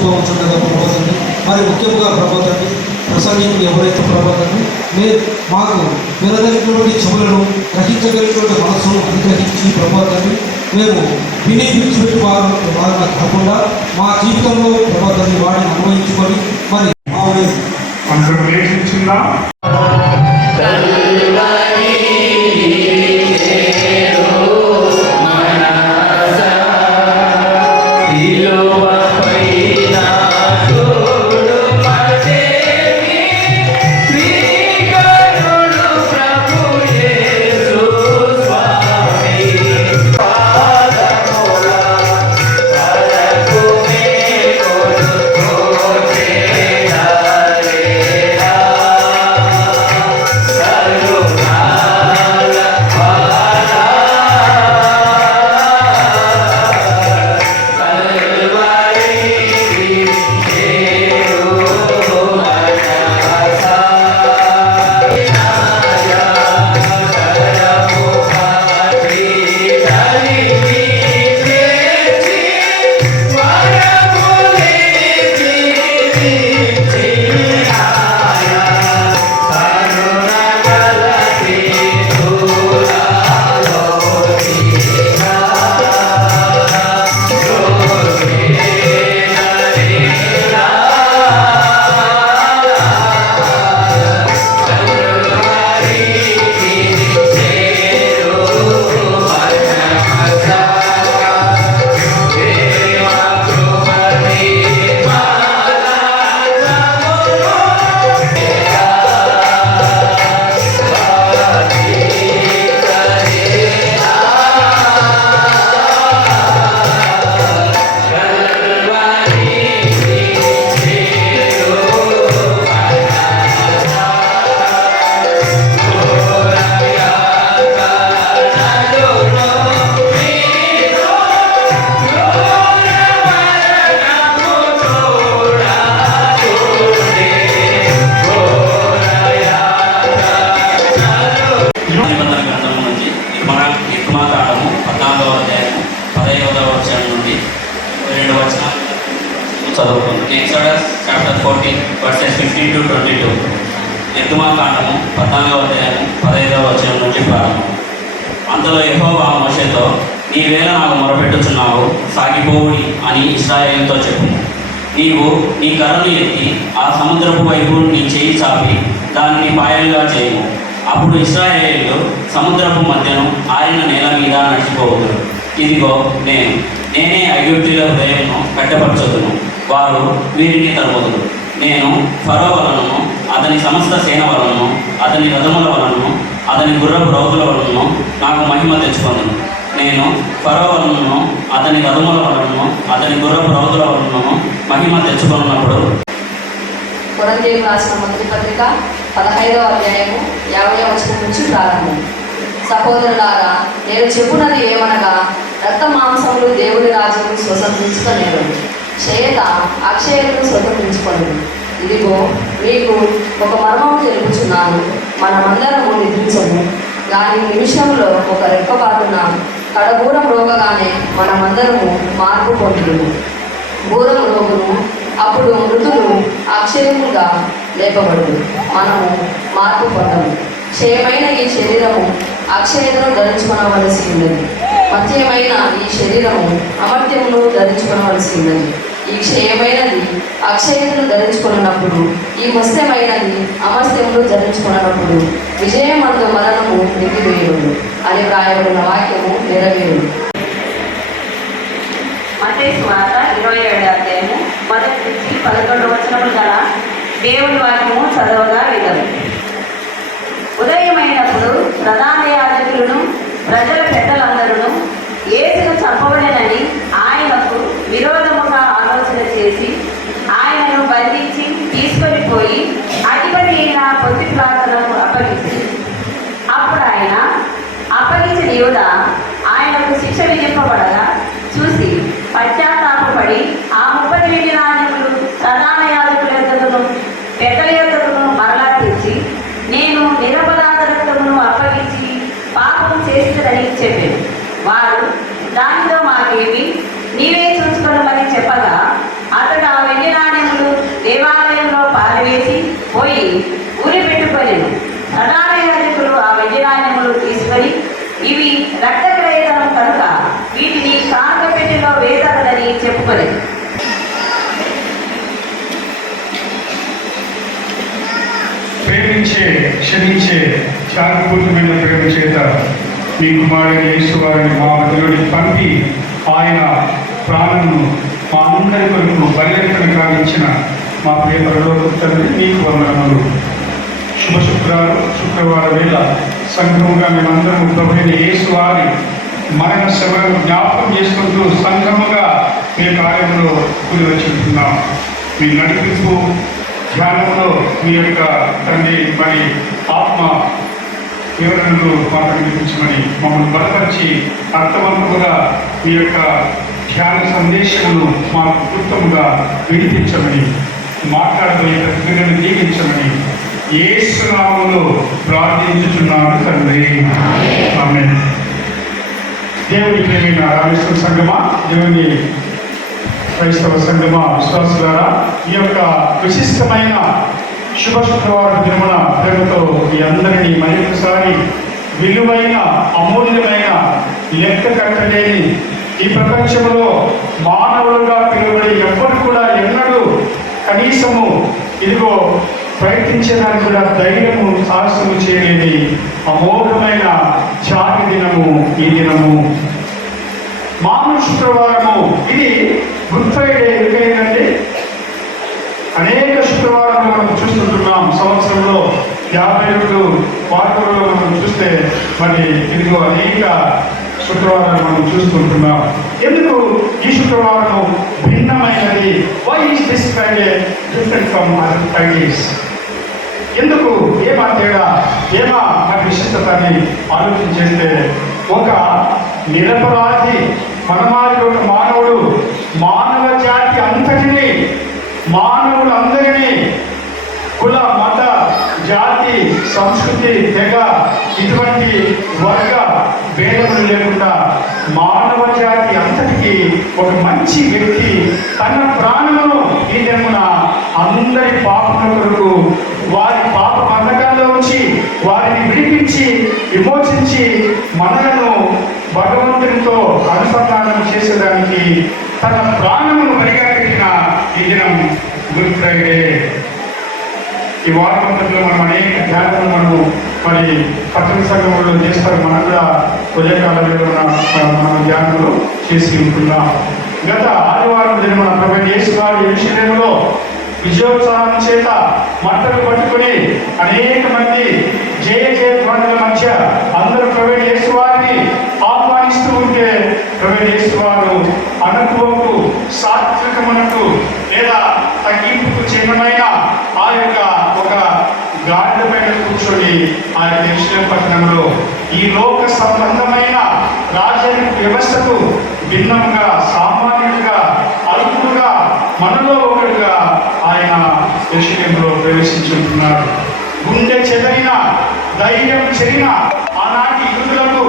చూస్తూ ఉంటుండగా ప్రభాతండి, మరి ముఖ్యంగా ప్రభాతండి ప్రసంగికులు ఎవరైతే ప్రభాతండి మాకు వినదగినటువంటి చెవులను గ్రహించగలిగినటువంటి మనస్సును అనుగ్రహించి ప్రభాతండి మేము విని విడిచిపెట్టి వారిని కాకుండా మా జీవితంలో ప్రభాతాన్ని వాడిని అనుభవించుకొని మరి Exodus chapter 14 verses 15 to 22. నిర్గమాకాండము 14వ అధ్యాయం 15వ వచనం నుంచి ప్రారంభం. అంతలో యెహోవా మోషేతో, నీవేళ నాకు మొరపెట్టుచున్నావు, సాగిపోవుడి అని ఇశ్రాయేలుతో చెప్పుము. నీవు నీ కర్రను ఎత్తి ఆ సముద్రపు వైపు నీ చేయి చాపి దానిని పాయలుగా చేయము. అప్పుడు ఇశ్రాయేలు సముద్రపు మధ్యను ఆరిన నేల మీద నడిచిపోవద్దు. ఇదిగో నేనే ఐగుప్తీయుల హృదయమును కట్టపరచుదును, వారు వీరిని తరుముదురు. నేను ఫరో వలనను అతని సమస్త సేన వలనను అతని రథముల వలనను అతని గుర్రపు రౌతుల వలనను నాకు మహిమ తెచ్చుకొందును. నేను ఫరో వలనను అతని రథముల వలనను అతని గుర్రపు రౌతుల వలనను మహిమ తెచ్చుకొన్నప్పుడు. కొరింథీయులకు రాసిన మొదటి పత్రిక 15వ అధ్యాయము 50వ వచనం నుంచి ప్రారంభం. సహోదరులారా, నేను చెప్పున్నది ఏమనగా, రక్త మాంసములు దేవుడి రాజ్యము స్వతంత్రించుకొనేరు, క్షయత అక్షయతను స్వతంత్రించుకొనేరు. ఇదిగో మీకు ఒక మర్మము తెలుపుచున్నాను, మనమందరము నిద్రించము, కానీ నిమిషంలో ఒక రెక్కపాటున కడబూరం రోగగానే మనమందరము మార్పు పొందుదుము. బూరము రోగును, అప్పుడు మృతులు అక్షయముగా లేపబడు, మనము మార్పు పొందము. క్షయమైన ఈ శరీరము అక్షయతను ధరించుకొనవలసి ఉన్నది, మత్యమైన ఈ శరీరము అమర్త్యమును ధరించుకొనవలసి ఉన్నది. ఈ క్షయమైనది అక్షయతను ధరించుకున్నప్పుడు, ఈ మత్స్యమైనది అమర్త్యమును ధరించుకున్నప్పుడు విజయమందు మరణము నెగ్గివేయుడు అని వ్రాయబడిన వాక్యము నెరవేరుడు. మత్తయి సువార్త 27వ అధ్యాయము 1 నుంచి 11 వచనములు గల దేవుని వాక్యము చదవగా విధము. ఉదయమైనప్పుడు ప్రధాన యాజకులను ప్రజల పెద్దలందరూ యేసును చంపవలెనని ఆయనకు విరోధముగా ఆలోచన చేసి ఆయనను బంధించి తీసుకొని పోయి అధిపతి అయిన పొంతిపిలాతునకు అప్పగించింది. అప్పుడు ఆయన అప్పగించిన యూదా ఆయనకు శిక్ష విధింపబడగా చూసి పశ్చాత్తాపపడి ఆ 38 నాణ్యములు ప్రధాన యాజకుల యొద్దకును పెద్దల యొద్దకును మరలా తెచ్చి, నేను నిరపరాధ రక్తమును అప్పగించి పాపం చేసినదని చెప్పాను. వారు దానితో మాకేమి, నీవే చూసుకొనమని చెప్పగా అతడు ఆమెను పోయి ఊరి పెట్టుకొనెను. ప్రధాన యాజకులు ఆ వెండి నాణ్యములు తీసుకొని, ఇవి రక్త క్రయధనం కనుక వీటిని కానుక పెట్టెలో వేయతగదని చెప్పుకొనెను. ప్రేమించే క్షమించే శాంతిపూర్ణమైన ప్రేమ చేత మీ కుమారుడు యేసు వారిని మా మధ్యలోకి పంపి ఆయన ప్రాణమును మా అందరి కొరకు బలియర్పణ కావించిన మా ప్రియ పరలోక తండ్రి మీకు వందనములు. శుక్రవారం వేళ సంఘముగా మేమందరం ప్రభువైన యేసు వారి మరణ శ్రమను జ్ఞాపకం చేసుకుంటూ సంఘముగా మీ కార్యంలో కూడి వచ్చుకుంటున్నాం. మీ నడిపింపు ధ్యానంలో మీ యొక్క తండ్రి మరి ఆత్మ వివరణలు మాకు వినిపించమని మమ్మల్ని బలపరిచి అర్థవంతముగా మీ యొక్క ధ్యాన సందేశమును మాకు క్లుప్తముగా వినిపించమని మాట్లాడబోయే ప్రతిజ్ఞను దీవించమని యేసు నామములో ప్రార్థించుచున్నాను తండ్రి. ఆమేన్. దేవుని ప్రేమైన రామేశ్వర సంఘమా, దేవుని క్రైస్తవ సంఘమా, విశ్వాసులారా, ఈ యొక్క విశిష్టమైన శుభ శుక్రవారం దినమున ప్రేమతో మీ అందరినీ మరొకసారి విలువైన అమూల్యమైన లెక్క కట్టలేని ఈ ప్రపంచంలో మానవులుగా పిలువబడి ఎవ్వరు కూడా ఎన్నడూ కనీసము ఇదిగో ప్రయత్నించడానికి కూడా ధైర్యము సాహసము చేయలేని అమోఘమైన జాతి దినము ఈ దినము మామూలు శుక్రవారము. ఇది గుడ్ ఫ్రైడే ఎందుకైందంటే అనేక శుక్రవారాలు మనం చూస్తుంటున్నాం. సంవత్సరంలో 52 వారాలలో మనం చూస్తే మరి ఇదిగో అనేక శుక్రవారాలు మనం చూస్తుంటున్నాం. ఎందుకు ఈ శుక్రవారం భిన్నమైనది? Why is this Friday different from other Fridays? ఎందుకు ఏమా తేడా, ఏమా మరి విశిష్టతని ఆలోచన చేస్తే, ఒక నిరపరాధి మనమాది ఒక మానవుడు మానవ జాతి అంతటినీ మానవులందరినీ కుల మత జాతి సంస్కృతి తెగ ఇటువంటి వర్గ భేదములు లేకుండా మానవ జాతి అంతటికి ఒక మంచి వ్యక్తి తన ప్రాణమును ఈ దినమున అందరి పాపముల కొరకు వారి పాప బంధకాల్లో ఉంచి వారిని విడిపించి విమోచించి మనలను భగవంతునితో అనుసంధానం చేసేదానికి తన ప్రాణమును బలిగా పెట్టిన ఈ దినం గుడ్ ఫ్రైడే. ఈ వారమంతట్లో మనం అనేక ధ్యానాలు మనము మరి పట్టణ సంఘంలో చేస్తారు. మనం కూడా ఉదయకాలంలో మనం ధ్యానంలో చేసి ఉంటున్నాం. గత ఆదివారం దినమున ప్రభువైన యేసు వారి యెరూషలేములో విజయోత్సాహం చేత మంటలు పట్టుకుని అనేక మంది జయ ధ్వనుల మధ్య అందరూ ప్రభువైన యేసు వారిని ఆహ్వానిస్తూ ఉంటే, ప్రభువైన యేసు వారు అనుభవకు సాత్వికమునకు లేదా తగ్గింపుకు చిహ్నమైన ఆ యొక్క ఒక గాడిద పైన కూర్చొని ఆ యొక్క యెరూషలేము పట్టణంలో ఈ లోక సంబంధమైన రాజరిక వ్యవస్థకు భిన్నంగా సామాన్యుడిగా అల్పుడుగా మనలో ఒకడుగా ఆయన యెరూషలేములో ప్రవేశించుంటున్నాడు. గుండె చెదరిన ధైర్యం చెరిన ఆనాటి యూదులకు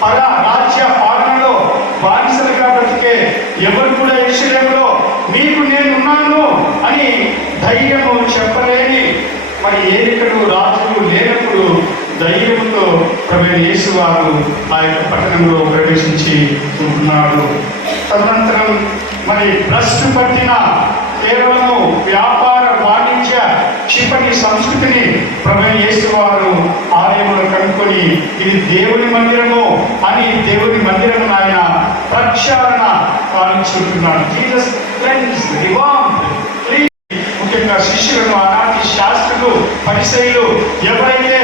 పర రాజ్య పాలనలో బానిసలుగా బ్రతికే ఎవరు కూడా యెరూషలేములో మీకు నేనున్నాను అని ధైర్యము చెప్పలేని మరి ఏలికలు రాజులు లేనప్పుడు ధైర్యంతో ప్రభువైన యేసు వారు ఆ యొక్క పట్టణంలో ప్రవేశించి ఉంటున్నాడు. తదనంతరం మరి భ్రష్టు పట్టిన కేవలము వ్యాపార వాణిజ్య క్షిపణి సంస్కృతిని ప్రభువైన యేసు వారు ఆలయంలో కనుక్కొని ఇది దేవుని మందిరము అని దేవుని మందిరము ఆయన ప్రక్షాళన కావించుకుంటున్నాడు. Jesus cleansed, revamped. ముఖ్యంగా శిష్యులను ఆనాటి శాస్త్రులు పరిసయ్యులు ఎవరైతే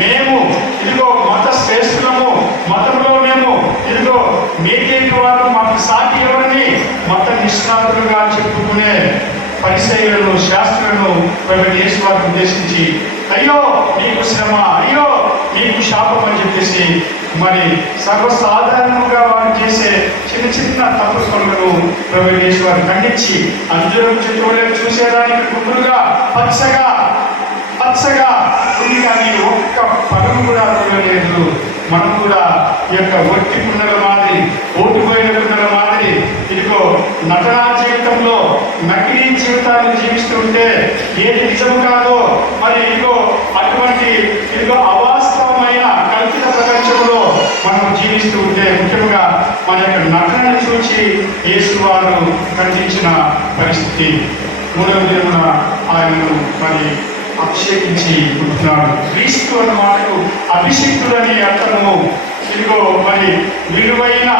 మేము ఇదిగో మత శ్రేష్ఠులము, మతంలో మేము ఇదిగో మీకేంటి వారు మాకు సాటి ఎవరిని మత నిష్ణాతులుగా చెప్పుకునే పరిసయ్యులను శాస్త్రులను ప్రభువైన యేసు వారిని ఉద్దేశించి అయ్యో మీకు శ్రమ, అయ్యో మీకు శాపం అని చెప్పేసి మరి సర్వసాధారణంగా వారు చేసే చిన్న చిన్న తప్పు పనులను ప్రభువైన యేసు వారు ఖండించి అంజూరపు చెట్టు వలె చూసేదానికి గుంపులుగా పచ్చగా ఉంది కానీ ఒక్క పదం కూడా లేదు. మనం కూడా ఈ యొక్క ఒట్టి కుండల మాదిరి, ఓటుపోయిన కుండల మాదిరి ఇదిగో ఇదిగో నటనా జీవితంలో నకిలీ జీవితాన్ని జీవిస్తూ ఉంటే ఏది నిజం కాదో మరి అటువంటి అవాస్తవమైన కల్పిత ప్రపంచంలో మనం జీవిస్తూ ఉంటే ముఖ్యంగా మన యొక్క నటనను చూసి యేసు వారు ఖండించిన పరిస్థితి. మూడవ దినమున ఆయనను మరి అభిషేకించి ఉంటున్నాడు. క్రీస్తు అన్న మాటకు అభిషిక్తుడని అర్థము. మరి విలువైన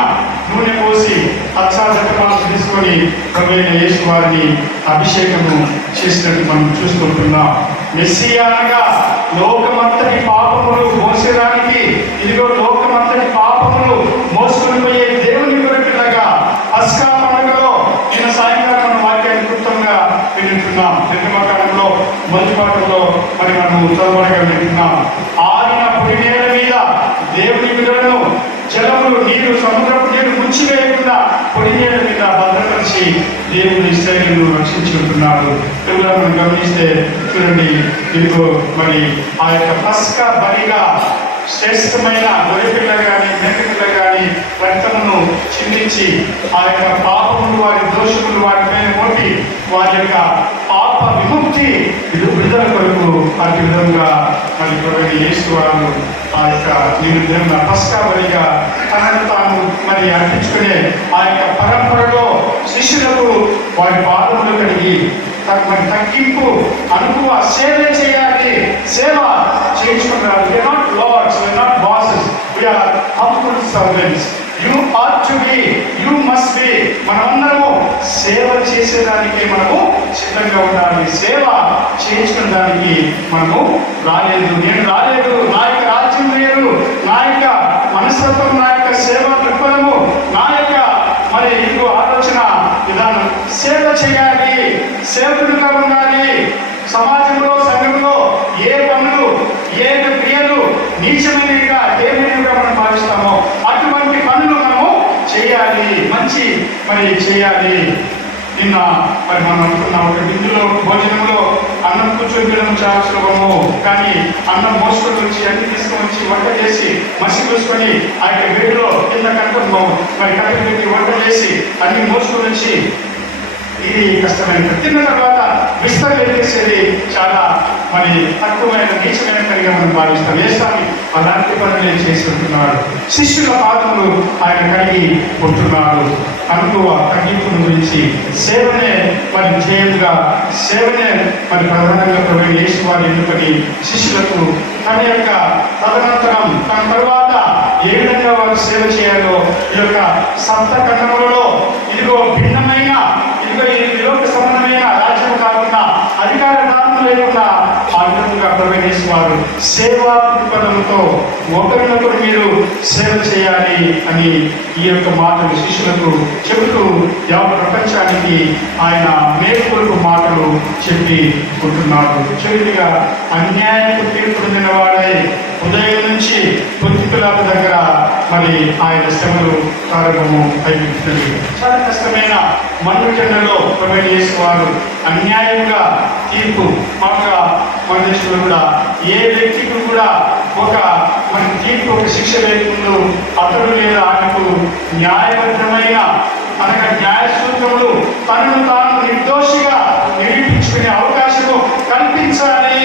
నూనె పోసి అచ్చాజటమాలు తీసుకొని ప్రభువైన యేసు వారిని అభిషేకము చేసినట్టు మనం చూస్తుంటున్నాం. మెస్సియా అనగా లోకమంతటి పాపములు మోసేదానికి లోకమంతటి పాపములు మోసుకొని పోయే దేవుని కొరకులాగా పస్కా పండుగలో నిన్న సాయంకాలం మన వాక్యాన్ని క్లుప్తంగా వింటున్నాం. నిర్గమకాండంలో మొదటి పాఠంలో మరి మనం చదవగా వింటున్నాం. ఆరిన పొడి నేల మీద దేవుని బిడ్డలను జలములు నీరు సముద్రపు నీరు ముంచివేయకుండా పొడి నేల మీద భద్రపరిచి దేవుని ఇశ్రాయేలును రక్షించి ఉంటున్నాడు. మనం గమనిస్తే చూడండి, మరి ఆ యొక్క పస్కా బలిగా శ్రేష్టమైన గొర్రె పిల్లలు కానీ మేక పిల్లలు కానీ రక్తమును చిందించి ఆ యొక్క పాపములు వారి దోషములు వారిపైన మోపి వారి యొక్క పాప విముక్తి విడుదల కొరకు అతి విధంగా మరి ప్రభువైన యేసు వారు ఆ యొక్క నేను పస్కా బలిగా తనను తాను మరి అర్పించుకునే ఆ యొక్క పరంపరలో శిష్యులకు వారి పాదములు కడిగి మరి తగ్గింపు అనుకువ సేవ చేయాలి. సేవ చేయించుకుంటారు. We are not lords, we are not bosses, we are humble servants. You ought to be, you must be. మనమందరము సేవ చేసేదానికి మనము సిద్ధంగా ఉండాలి. సేవ చేయించుకునే దానికి మనము రాలేదు. నేను రాలేదు, నా యొక్క రాజ్యం లేదు, నా యొక్క మనస్తత్వం, నా యొక్క సేవ దృక్పథము, నా యొక్క మరి ఆలోచన విధానం సేవ చేయాలి, సేవకుడిగా ఉండాలి. సమాజంలో సంఘంలో ఏ పనులు ఏ క్రియలు నీచమైనవిగా ఏమైనవిగా మనం భావిస్తామో అటువంటి పనులు మనము చేయాలి, మంచి మరి చేయాలి. నిన్న మరి మనం అనుకున్నాం, ఒక బిందులో భోజనంలో అన్నం కూర్చొని తినడం చాలా సులభము, కానీ అన్నం మోసుకొని వచ్చి అన్ని తీసుకొని వచ్చి వంట చేసి మసి పూసుకొని ఆ యొక్క వేడిలో కింద కట్టుకుంటాం, మరి కట్టెలు పెట్టి వంట చేసి అన్ని మోసుకొని వచ్చి ఇది కష్టమైన తిన్న తర్వాత విస్తరణ చేసేది చాలా మరి తక్కువైన నీచమైన పనిగా మనం భావిస్తాం. ఏసామి అలాంటి పనులే చేసి ఉంటున్నాడు. శిష్యుల పాదములు ఆయన కడిగి ఉంటున్నాడు. అనుకువ తగ్గింపును గురించి సేవనే మరి ధ్యేయంగా, సేవనే మరి ప్రధానంగా ప్రభువైన యేసు వారి ఎన్నుకొని శిష్యులకు తన యొక్క తదనంతరం తన తర్వాత ఏ విధంగా వారు సేవ చేయాలో ఈ యొక్క సప్త ఖండములలో భిన్నమైన ఈ లోక సంబంధమైన రాజ్యం కాకుండా అధికార దానం లేకుండా ఆ విధంగా ప్రవేశించి వారు సేవా దృక్పథంతో ఒకరినొకరు మీరు సేవ చేయాలి అని ఈ యొక్క మాటలు శిష్యులకు చెబుతూ యావత్ ప్రపంచానికి ఆయన మేలుకొలుపు మాటలు చెప్పి ఉంటున్నారు. చివరిగా అన్యాయపు తీర్పు పొందిన వాడే ఉదయం నుంచి పొత్తిపిలాల దగ్గర మరి ఆయన శ్రమలు ప్రారంభము అయిపోతుంది. చాలా కష్టమైన మన్నుటెండలో ప్రభువైన యేసు వారు అన్యాయంగా తీర్పు మామూలుగా మన దేశంలో కూడా ఏ వ్యక్తికి కూడా ఒక మన తీర్పు ఒక శిక్ష లేకుండా అతడు లేదా ఆయనకు న్యాయబద్ధమైన అనగా న్యాయ సూత్రములు తనను తాను నిర్దోషిగా నిరూపించుకునే అవకాశము కల్పించాలి.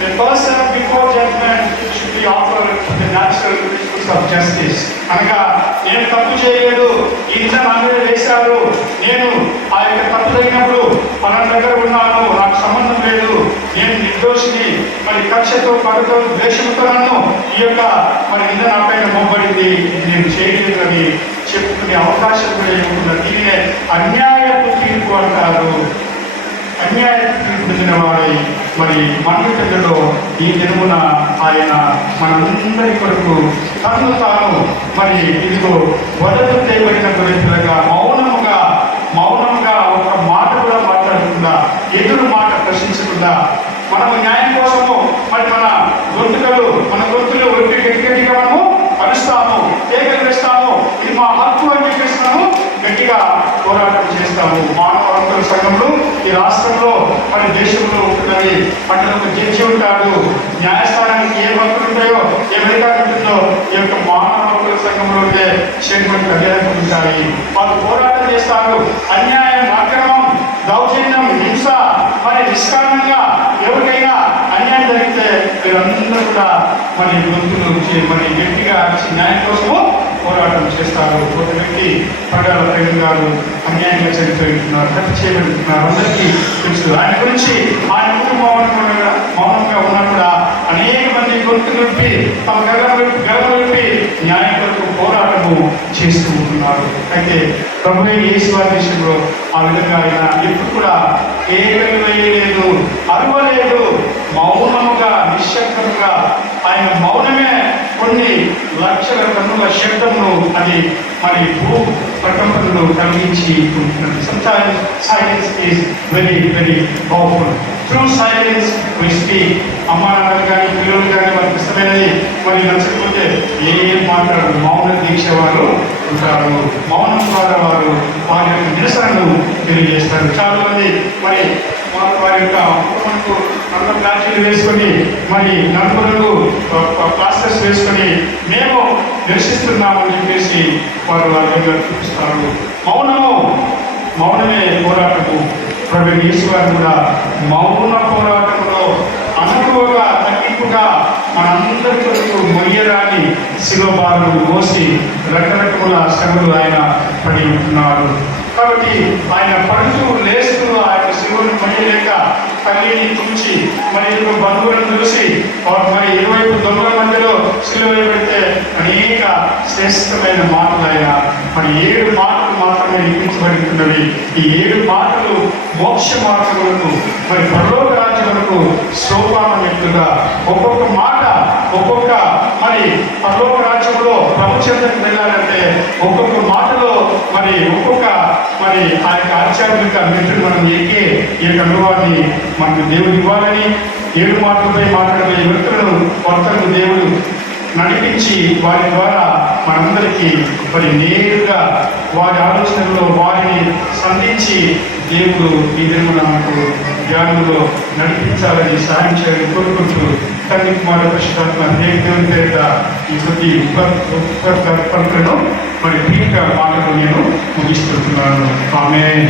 The person before judgment should be offered the natural principles of justice. అనగా నేను తప్పు చేయలేదు, ఈ నిజం నా మీద వేశారు, నేను ఆ యొక్క తప్పు జరిగినప్పుడు మన దగ్గర ఉన్నాను, నాకు సంబంధం లేదు, నేను నిర్దోషిని, మరి కక్షతో పగతో ద్వేషంతో నన్ను ఈ యొక్క మరి నిజం నా పైన మోపడింది, నేను చేయలేదు అని చెప్పుకునే అవకాశం కూడా ఏముంటుంది. దీనినే అన్యాయపు తీర్పు అంటారు. అన్యాయపు తీర్పు పొందిన వారి మరి మన్నుటెండలో ఈ దినమున ఆయన మనందరి కొరకు తను తాను మరి వదలు చేయబడిన గురించిగా మౌనముగా ఒక మాట కూడా మాట్లాడకుండా, ఎదురు మాట ప్రశ్నించకుండా, మనము న్యాయం కోసము మరి మన గొంతులు ఒట్టి గట్టిగా మనము కలుస్తాము, కేకలు వేస్తాము, ఇది మా హక్కు అని చెప్పేసి మనము గట్టిగా పోరాటం చేస్తాము. మానవ హక్కుల సంఘంలో ఈ రాష్ట్రంలో మరి దేశంలో ఉంటున్నది. అక్కడ ఒక జడ్జి ఉంటాడు, న్యాయస్థానానికి ఏ హక్కులు ఉంటాయో ఏ అధికారం ఉంటుందో ఈ యొక్క మానవ హక్కుల సంఘంలో ఉండే స్టేట్మెంట్ అభ్యర్థులు ఉంటాయి. వాళ్ళు పోరాటం చేస్తారు. అన్యాయం, అక్రమం, దౌర్జన్యం, హింస, మరి నిష్కారణంగా ఎవరికైనా అన్యాయం జరిగితే వీరందరూ కూడా మరి గొంతులు మరి గట్టిగా అరిచి న్యాయం కోసము పోరాటం చేస్తారు. ఒక వ్యక్తి పడాల ప్రేమ్ గారు అన్యాయంగా చనిపోతున్నారు, హత్య చేయబడుతున్నారు, అందరికీ తెలుసు. ఆయన గురించి ఆయన కుటుంబం మౌనంగా ఉన్నా కూడా అనేక మంది గొంతు నింపి తమ గర్వలిపి న్యాయం కొరకు పోరాటము చేస్తూ ఉంటున్నారు. అయితే ప్రభు యేసు వారి విషయంలో ఆ విధంగా ఆయన ఎప్పుడు కూడా కేవలం వేయలేదు, అరవలేదు, మౌనముగా నిశ్శబ్దముగా ఆయన మౌనమే కొన్ని లక్షల టన్నుల శబ్దమును అది మరి భూ ప్రకంపనలు కలిగించి ఉంటున్నది. Sometimes silence is very, very powerful. Through silence we speak. అమ్మా నాన్నలు కానీ పిల్లలు కానీ వారికి ఇష్టమైనది మరి నచ్చకపోతే ఏం మాట్లాడరు, మౌన దీక్ష వారు ఉంటారు. మౌనం ద్వారా వారు వారి యొక్క నిరసనను తెలియజేస్తారు. చాలా మంది మరి వారి యొక్క మనకు నలుగురు బ్లాచీలు వేసుకొని మరి నలుగురు ప్లాస్టర్స్ వేసుకొని మేము నిరసిస్తున్నామని చెప్పేసి వారు వారి దగ్గర చూపిస్తారు. మౌనమే పోరాటము. ప్రభు యేసు వారు కూడా మౌన పోరాటంలో అనుకువగా తగ్గింపుగా మనందరి కొరకు మొయ్యరాని శిలోబాలు మోసి రకరకముల శ్రమలు ఆయన పడి ఉంటున్నాడు. కాబట్టి ఆయన పడుతూ లేస్తూ ఆయన శివుని మొయ్యలేక తల్లిని చూచి మరి బంధువులను చూసి మరి ఇరువైపు దొంగల మధ్యలో శిలువ పెడితే అనేక శ్రేష్టమైన మాటలు ఆయన మరి 7 మాటలు మాత్రమే లిఖించబడుతున్నవి. ఈ 7 మాటలు మోక్ష మార్గములకు మరి పరలోక రాజ్యములకు సోపానం ఎత్తుగా ఒక్కొక్క మాట ఒక్కొక్క మరి పరలోక రాజ్యంలో ప్రభు చెంతకు వెళ్ళాలంటే ఒక్కొక్క మాటలో మరి ఒక్కొక్క మరి ఆ యొక్క ఆధ్యాత్మిక మెట్టును మనం ఎక్కే ఈ యొక్క అనుభవాన్ని మనకు దేవుడు ఇవ్వాలని 7 మాటలపై మాట్లాడే వ్యక్తులను కొత్తకు దేవుడు నడిపించి వారి ద్వారా మనందరికీ మరి నేరుగా వారి ఆలోచనల్లో వారిని సంధించి దేవుడు ఈ దినమున మనకు ధ్యానంలో నడిపించాలని సాయం చేయాలని కోరుకుంటూ తండ్రి కుమార పరిశుద్ధాత్మ దేవుని పేరిట ఈ కొద్ది పలుకులను మరి దీర్ఘ మాటలు నేను ముగిస్తున్నాను. ఆమేన్.